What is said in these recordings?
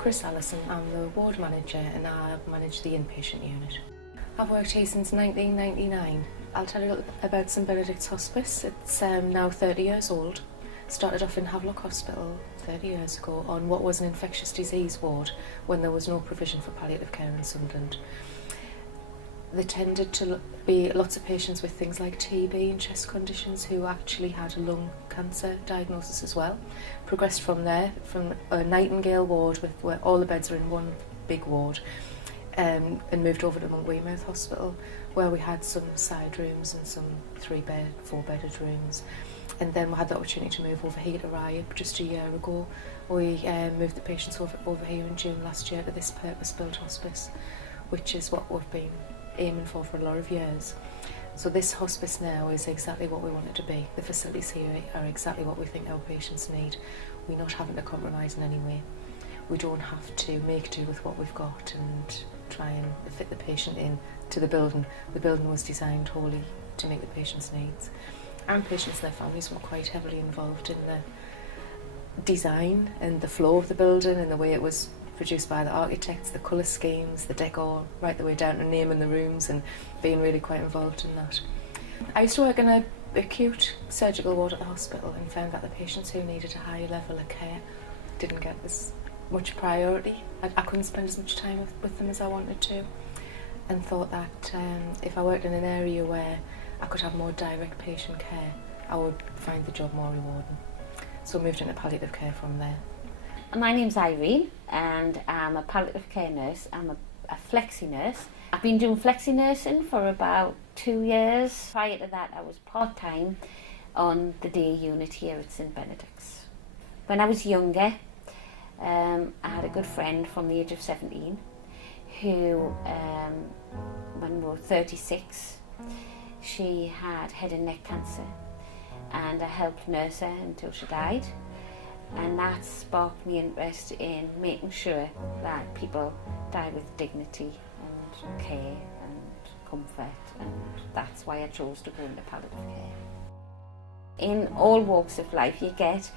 Chris Allison. I'm the ward manager and I manage the inpatient unit. I've worked here since 1999. I'll tell you a little bit about St Benedicts Hospice. It's now 30 years old. Started off in Havelock Hospital 30 years ago on what was an infectious disease ward when there was no provision for palliative care in Sunderland. There tended to be lots of patients with things like TB and chest conditions who actually had a lung cancer diagnosis as well. Progressed from there, from a Nightingale ward where all the beds are in one big ward, and moved over to Monk Weymouth Hospital where we had some side rooms and some 3-bed, 4-bedded rooms. And then we had the opportunity to move over here to Ryop just a year ago. We moved the patients over here in June last year to this purpose-built hospice, which is what we've been aiming for a lot of years. So this hospice now is exactly what we want it to be. The facilities here are exactly what we think our patients need. We're not having to compromise in any way. We don't have to make do with what we've got and try and fit the patient in to the building. The building was designed wholly to meet the patient's needs. And patients and their families were quite heavily involved in the design and the flow of the building and the way it was produced by the architects, the colour schemes, the decor, right the way down to naming the rooms and being really quite involved in that. I used to work in an acute surgical ward at the hospital and found that the patients who needed a higher level of care didn't get as much priority. I couldn't spend as much time with them as I wanted to, and thought that if I worked in an area where I could have more direct patient care, I would find the job more rewarding. So I moved into palliative care from there. My name's Irene and I'm a palliative care nurse. I'm a flexi nurse. I've been doing flexi nursing for about 2 years. Prior to that I was part-time on the day unit here at St Benedicts. When I was younger, I had a good friend from the age of 17 who, when we were 36, she had head and neck cancer and I helped nurse her until she died. And that sparked me interest in making sure that people die with dignity and care and comfort, and that's why I chose to go into palliative care. In all walks of life you get,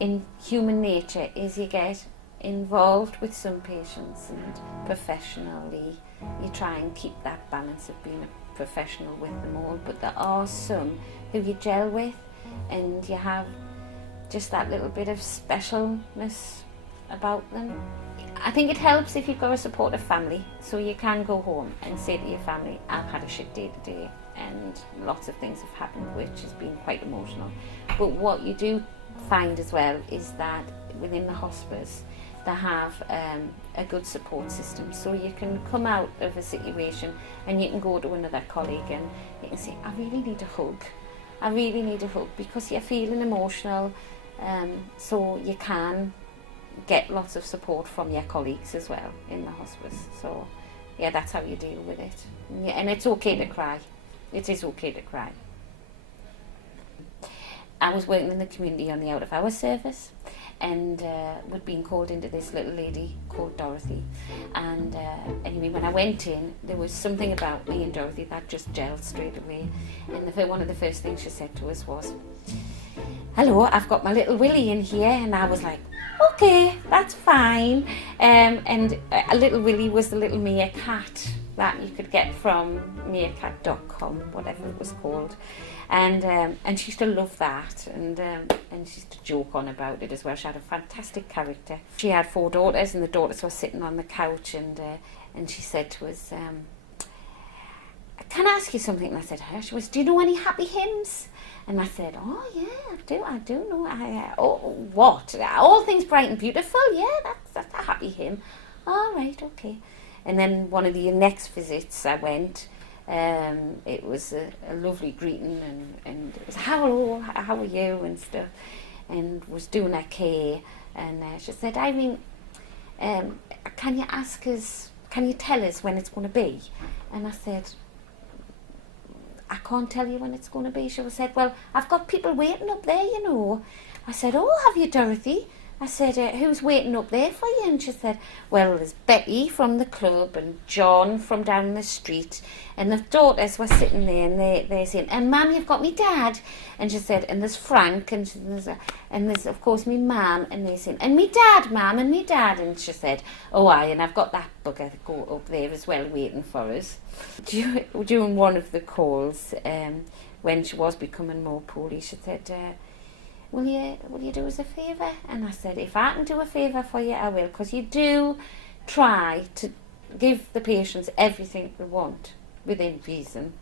in human nature, is you get involved with some patients and professionally you try and keep that balance of being a professional with them all, but there are some who you gel with and you have just that little bit of specialness about them. I think it helps if you've got a supportive family, so you can go home and say to your family, I've had a shit day today and lots of things have happened which has been quite emotional. But what you do find as well is that within the hospice they have a good support system, so you can come out of a situation and you can go to another colleague and you can say, I really need a hug. I really need a hug, because you're feeling emotional, so you can get lots of support from your colleagues as well in the hospice. So yeah, that's how you deal with it. Yeah, and it's okay to cry. It is okay to cry. I was working in the community on the out of hours service, and we'd been called into this little lady called Dorothy, and anyway, when I went in, there was something about me and Dorothy that just gelled straight away. And one of the first things she said to us was, hello, I've got my little Willie in here. And I was like, okay, that's fine. And a little Willie was the little meerkat that you could get from meerkat.com, whatever it was called. And she used to love that, and she used to joke on about it as well. She had a fantastic character. She had 4 daughters, and the daughters were sitting on the couch, and she said to us, can I ask you something? And I said, she was, do you know any happy hymns? And I said, oh yeah, I do know. Oh, what? All things bright and beautiful? Yeah, that's a happy hymn. All right, okay. And then one of the next visits I went, it was a lovely greeting, and it was, hello, how are you, and stuff, and was doing her care, and she said, Irene, can you tell us when it's going to be? And I said, I can't tell you when it's going to be. She said, well, I've got people waiting up there, you know. I said, oh, have you, Dorothy? I said, who's waiting up there for you? And she said, well, there's Betty from the club and John from down the street. And the daughters were sitting there and they're saying, and Mum, you've got me dad. And she said, and there's Frank and there's of course me Mum. And they're saying, and me dad, Mum, and me dad. And she said, oh, aye, and I've got that bugger go up there as well waiting for us. During one of the calls, when she was becoming more poorly, she said, will you do us a favour? And I said, if I can do a favour for you, I will, because you do try to give the patients everything they want within reason.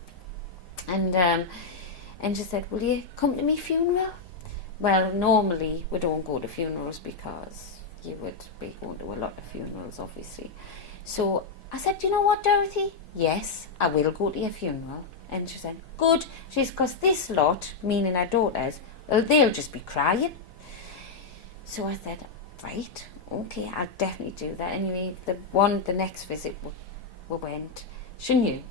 And she said, will you come to me funeral? Well, normally we don't go to funerals because you would be going to a lot of funerals, obviously. So I said, do you know what, Dorothy? Yes, I will go to your funeral. And she said, good. She said, because this lot, meaning her daughters, well, they'll just be crying. So I said, right, okay, I'll definitely do that. Anyway, the next visit we went. She knew,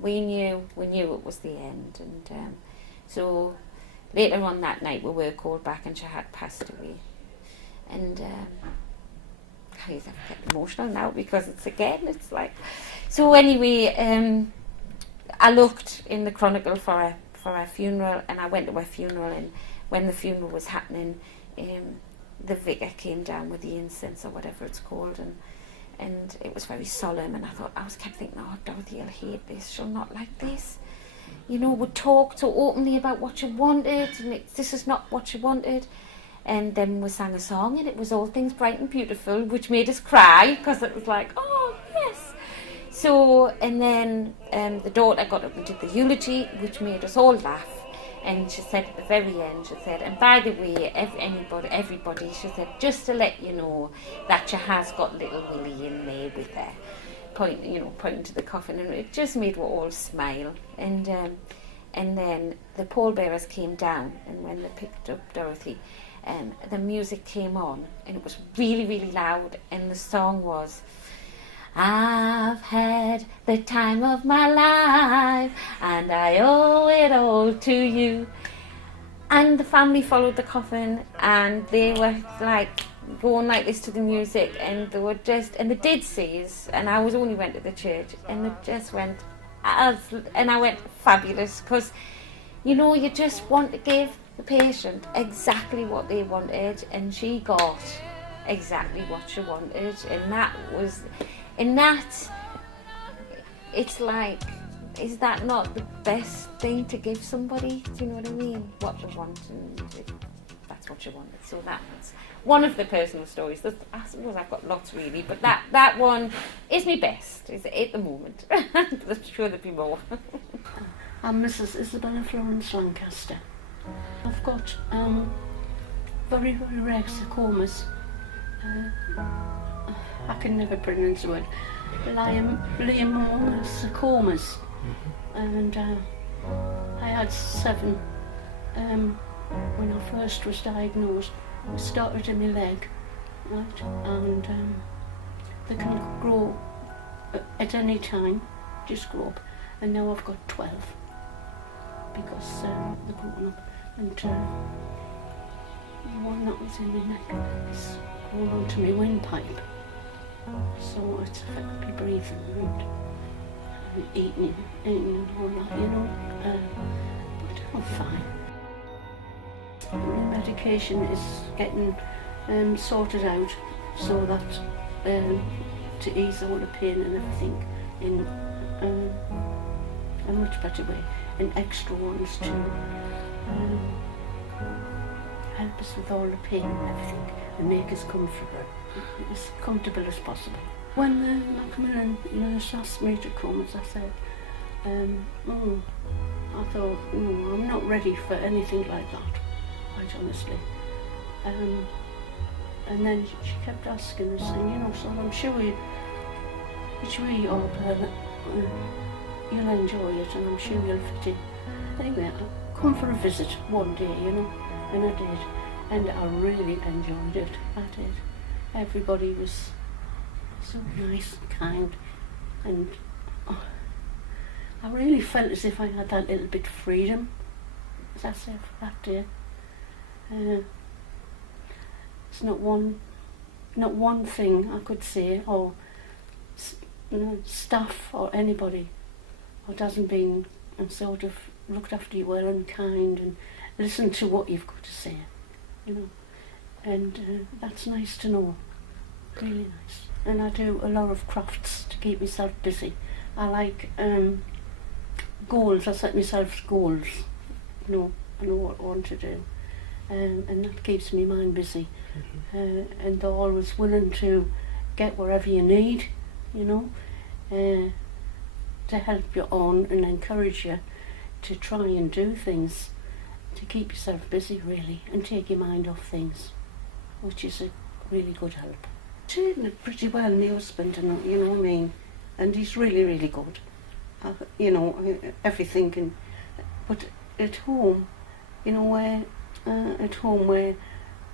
we knew it was the end. And so later on that night we were called back and she had passed away. And I get emotional now because it's like... So anyway, I looked in the Chronicle for her funeral, and I went to her funeral, and when the funeral was happening, the vicar came down with the incense or whatever it's called, and it was very solemn, and I kept thinking, oh, Dorothy will hate this, she'll not like this. You know, would talk so openly about what she wanted, and this is not what she wanted. And then we sang a song, and it was All Things Bright and Beautiful, which made us cry, because it was like, oh, yes. So, and then the daughter got up and did the eulogy, which made us all laugh. And she said at the very end, she said, and by the way, everybody, she said, just to let you know that she has got little Willie in there with her, pointing to the coffin, and it just made we all smile. And then the pallbearers came down, and when they picked up Dorothy, the music came on, and it was really, really loud, and the song was, I've had the time of my life, and I owe it all to you. And the family followed the coffin, and they were like going like this to the music, and they did seize, and I only went to the church, and it just went, and I went fabulous, because you know, you just want to give the patient exactly what they wanted, and she got exactly what she wanted, and that, it's like, is that not the best thing to give somebody? Do you know what I mean? What they want, and that's what you wanted. So that's one of the personal stories. I suppose I've got lots really, but that one is my best, is at the moment. I'm sure there'll be more. I'm Mrs. Isabella Florence Lancaster. I've got very, very rare sarcomas. I can never pronounce the word. Leiomyoma sarcomas. And I had 7 when I first was diagnosed. It started in my leg, right? And they can grow at any time, just grow up. And now I've got 12 because they're growing up. And the one that was in my neck is going onto my windpipe. So it's affected my breathing and eating and all that, you know. But I'm fine. The medication is getting sorted out so that to ease all the pain and everything in a much better way, and extra ones to help us with all the pain and everything and make us as comfortable as possible. When the Macmillan nurse asked me to come, as I said, I thought, I'm not ready for anything like that, quite honestly. And then she kept asking us, saying, so I'm sure you'll enjoy it, and I'm sure you'll fit in. Anyway, I come for a visit one day, and I did, and I really enjoyed it. I did. Everybody was so nice and kind, and I really felt as if I had that little bit of freedom, as I said, that day. There's not one thing I could say, or staff or anybody that hasn't been and sort of looked after you well and kind and listened to what you've got to say, and that's nice to know, really nice. And I do a lot of crafts to keep myself busy. I like goals. I set myself goals, I know what I want to do, and that keeps my mind busy. And they're always willing to get wherever you need, to help you on and encourage you to try and do things, to keep yourself busy really, and take your mind off things, which is a really good help. Treating it pretty well, my husband, and you know what I mean, and he's really, really good. Everything, but at home, where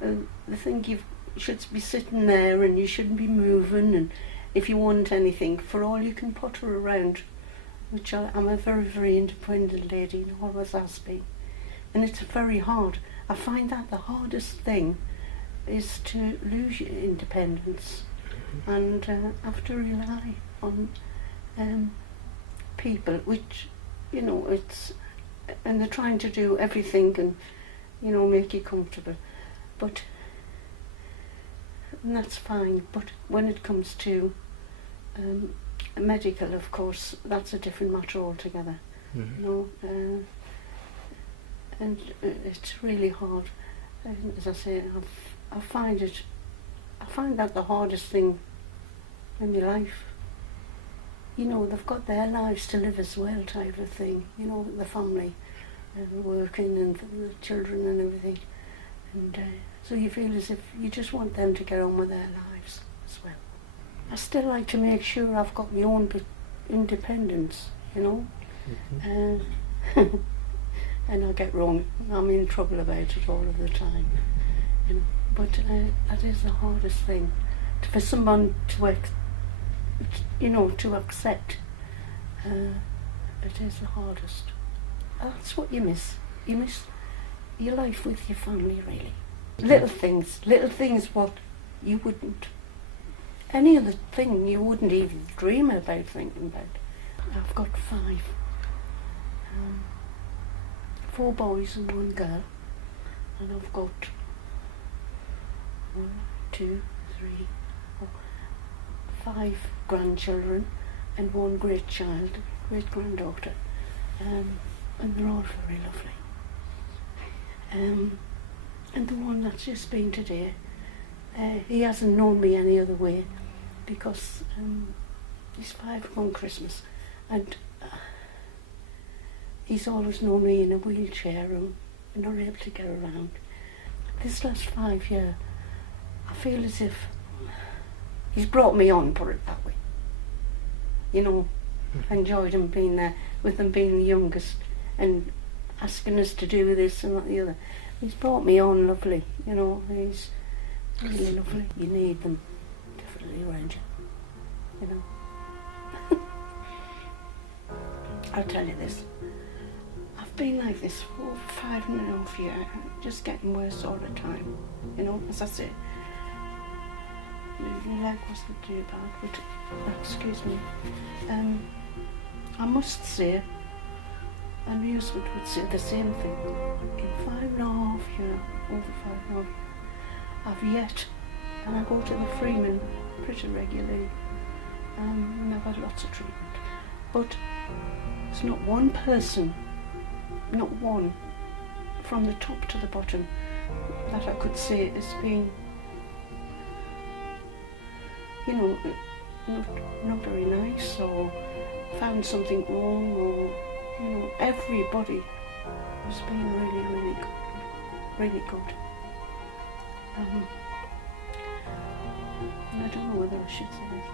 the thing you should be sitting there and you shouldn't be moving, and if you want anything, for all you can potter around, which I'm a very, very independent lady and always has been, and it's very hard. I find that the hardest thing is to lose your independence and have to rely on people, which it's, and they're trying to do everything and make you comfortable, and that's fine. But when it comes to medical, of course, that's a different matter altogether. And it's really hard. As I say, I find that the hardest thing in my life. They've got their lives to live as well, type of thing. The family, and working, and the children and everything. And so you feel as if you just want them to get on with their lives as well. I still like to make sure I've got my own independence, and I get wrong. I'm in trouble about it all of the time. But that is the hardest thing, for someone to accept. It is the hardest. That's what you miss. You miss your life with your family, really. Little things what you wouldn't, any other thing you wouldn't even dream about thinking about. I've got 5. 4 boys and 1 girl, and I've got 1, 2, 3, 4, 5 grandchildren and 1 great granddaughter, and they're all very lovely. And the one that's just been today, he hasn't known me any other way, because he's 5 on Christmas, and he's always known me in a wheelchair and not able to get around. This last 5 years, I feel as if he's brought me on, put it that way. I enjoyed him being there, with him being the youngest, and asking us to do this and that the other. He's brought me on lovely, he's really lovely. You need them definitely around you, I'll tell you this. I've been like this for 5.5 years, just getting worse all the time, as I say. My leg wasn't too bad, but, excuse me, I must say, and my husband would say the same thing, in 5.5 years, over 5.5 years, I've yet, and I go to the Freeman pretty regularly, and I've had lots of treatment, but there's not one person, not one, from the top to the bottom, that I could say has been, not very nice, or found something wrong, or everybody has been really, really good, really good. And I don't know whether I should say this,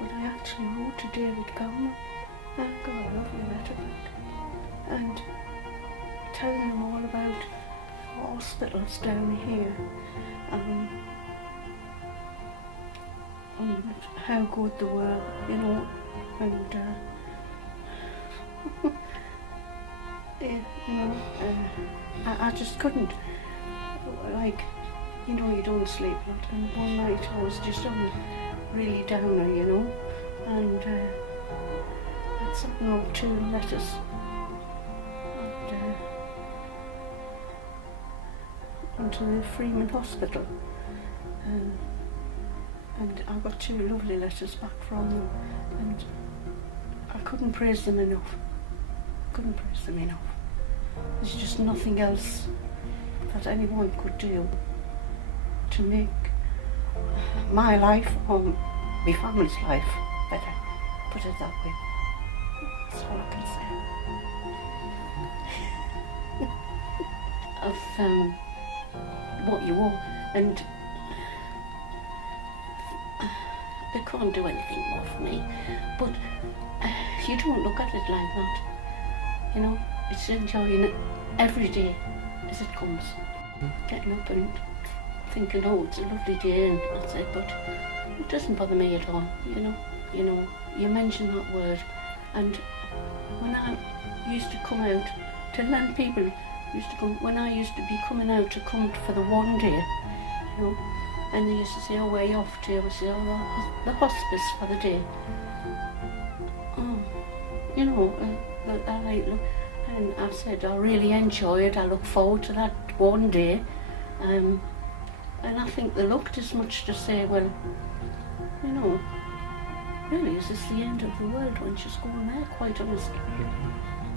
but I actually wrote to David Gallman, and I got a lovely letter back, and telling him all about hospitals down here, and how good they were, and I just couldn't, you know, you don't sleep a lot. And one night I was just on a really downer, you know, and I'd sent up 2 letters. Onto the Freeman Hospital, and I got 2 lovely letters back from them, and I couldn't praise them enough. There's just nothing else that anyone could do to make my life or my family's life better. Put it that way. That's all I can say. Of what you are, and they can't do anything more for me, but you don't look at it like that, you know. It's enjoying it every day as it comes, getting up and thinking, oh, it's a lovely day, and that's it. But it doesn't bother me at all, you know. You mention that word, and when I used to come out to lend people when I used to be coming out to come for the one day, you know, and they used to say, oh, where are you off to? I would say, oh, the hospice for the day. Oh, you know, and I said, I really enjoy it, I look forward to that one day. And I think they looked as much to say, well, you know, really, is this the end of the world when she's going there, quite honestly?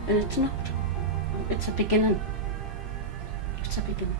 And it's not. It's a beginning. It's a beginning.